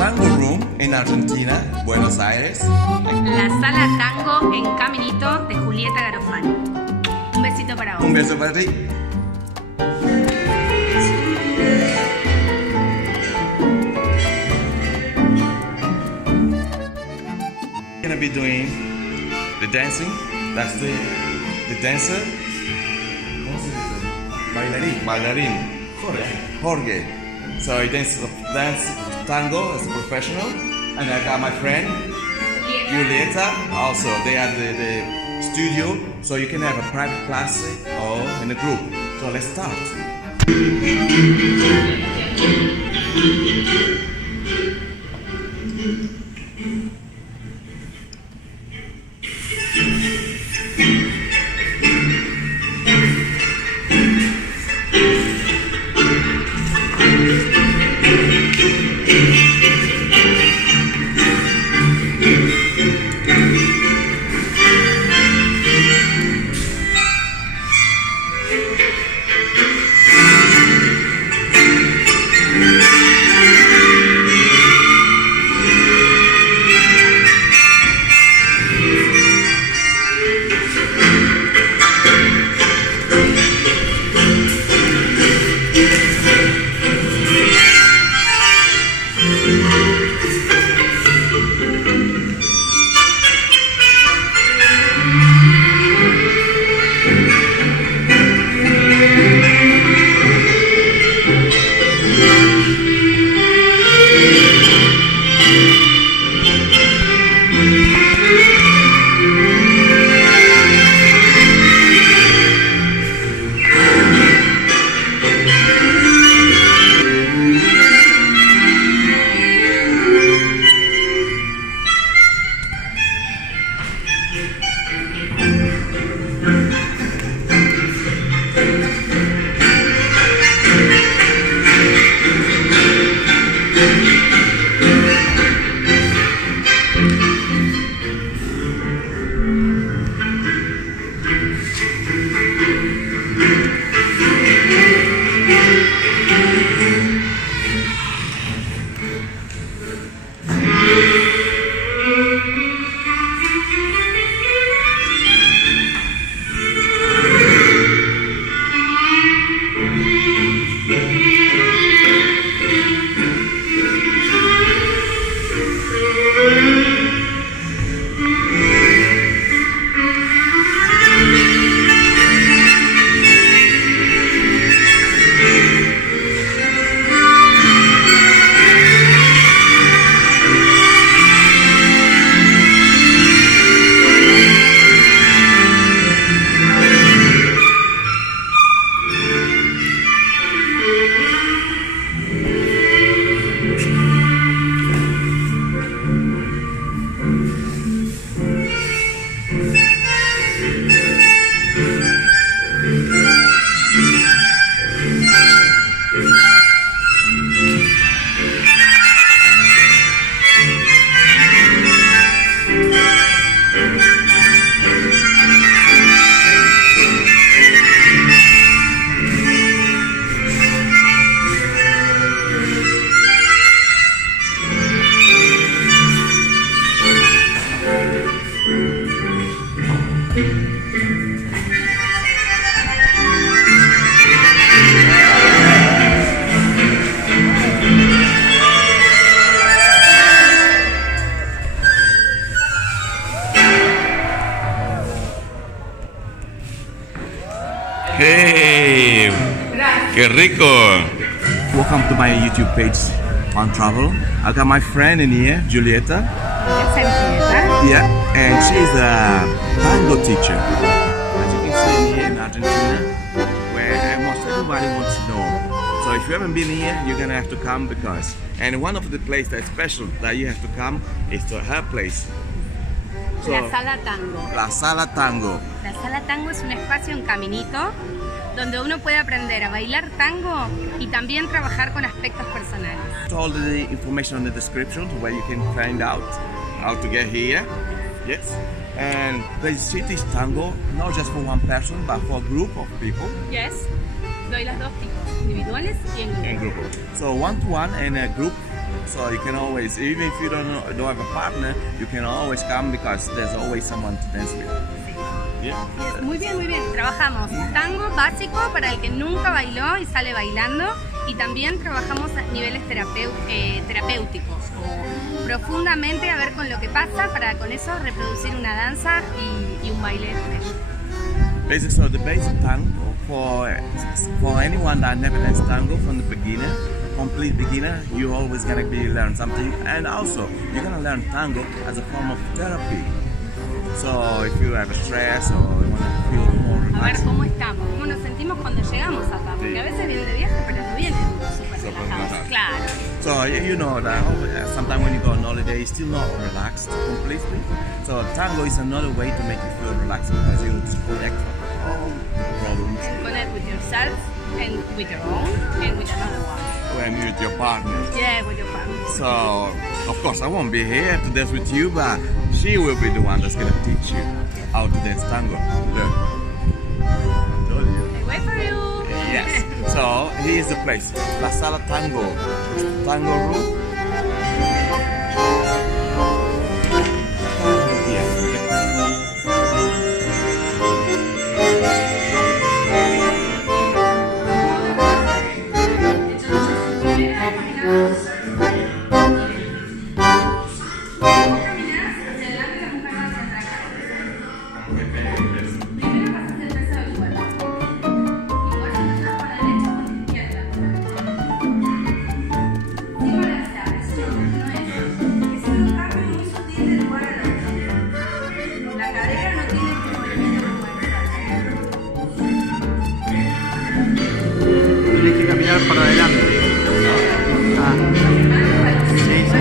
tango room in Argentina, Buenos Aires. La sala tango en Caminito de Julieta Garofani. Un besito para vos. Un beso para ti. We're gonna be doing the dancing. That's the dancer. Bailarín. Bailarín. Jorge. So he dance tango as a professional. And I got my friend Julieta. Also, they are the studio. So you can have a private class or in a group. So let's start. Hey, qué rico! Welcome to my YouTube page on travel. I got my friend in here, Julieta. Yeah, and she's a tango teacher. As you can see in here in Argentina, where almost everybody wants to know. So if you haven't been here, you're gonna have to come because. And one of the places that's special that you have to come is to her place. So, La sala tango. La Sala Tango. La sala tango es un espacio en Caminito donde uno puede aprender a bailar tango y también trabajar con aspectos personales. all the information on the description where you can find out how to get here. Yes. And the city is tango, not just for one person, but for a group of people. Yes. Doy las dos tipos, individuales y en grupo. So one-to-one and a group So you can always, even if you don't have a partner, you can always come because there's always someone to dance with. Yeah. Muy bien, muy bien. Trabajamos tango básico para el que nunca bailó y sale bailando, y también trabajamos a niveles terapéuticos o profundamente a ver con lo que pasa para con eso reproducir una danza y un baile. Basically, so the basic tango for anyone that never danced tango from the beginner, complete beginner, you always gonna learn something, and also you're gonna learn tango as a form of therapy. So if you have a stress or you want to feel more relaxed. A ver cómo estamos, cómo nos sentimos cuando llegamos acá, porque a veces vienen de viaje pero no vienen súper relajados. Claro. So you know that sometimes when you go on holiday, you're still not relaxed completely. So tango is another way to make you feel relaxed because you disconnect from all the problems. Connect with yourself and with your own and with another one. When you're with your partner. Yeah, with your partner. So of course I won't be here to dance with you, but she will be the one that's gonna teach you how to dance tango. Look. I told you. I wait for you. Yes. So here's the place. La Sala Tango. Tango room. Para adelante. Sí, sí.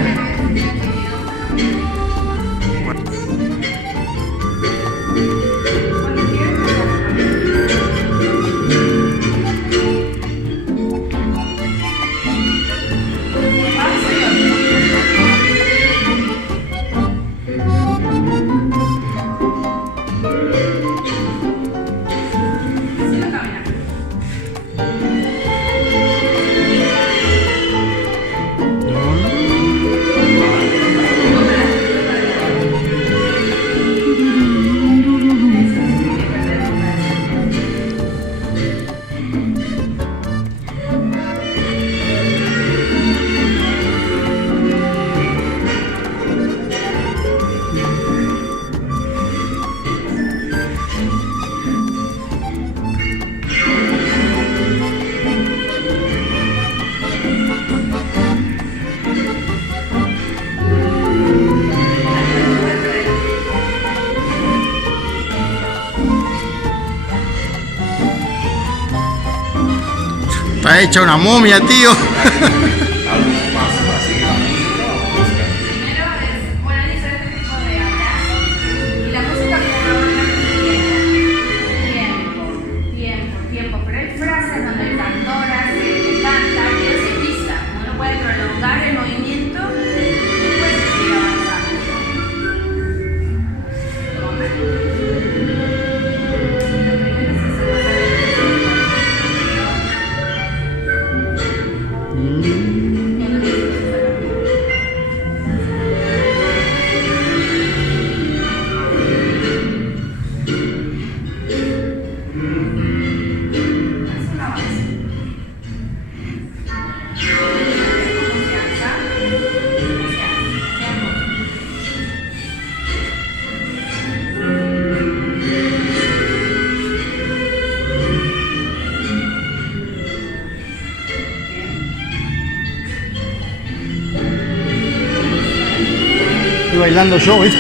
Está hecha una momia, tío. Estoy bailando yo, ¿ves?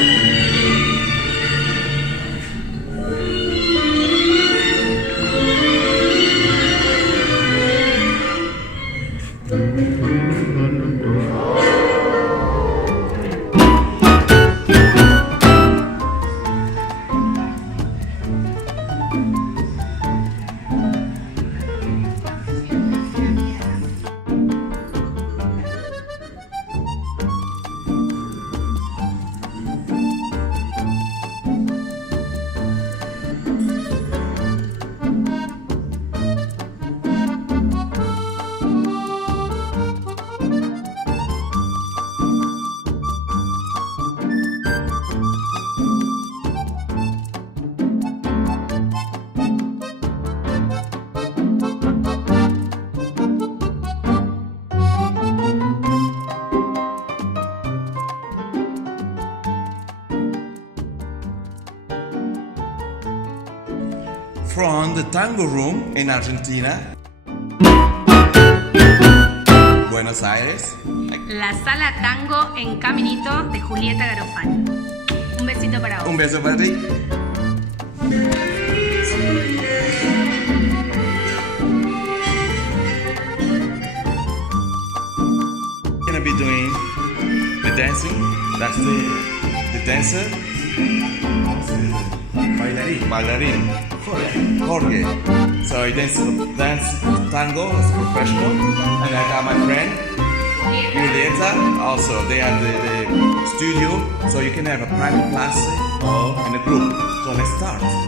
from the tango room in Argentina, Buenos Aires. La sala Tango en Caminito de Julieta Garofani. Un besito para vos. Un beso para ti. Gonna be doing the dancing. That's the dancer. Bailarín. Jorge. So he dance tango as a professional, and I got my friend Julieta. Also, they have the studio, so you can have a private class or in a group. So let's start.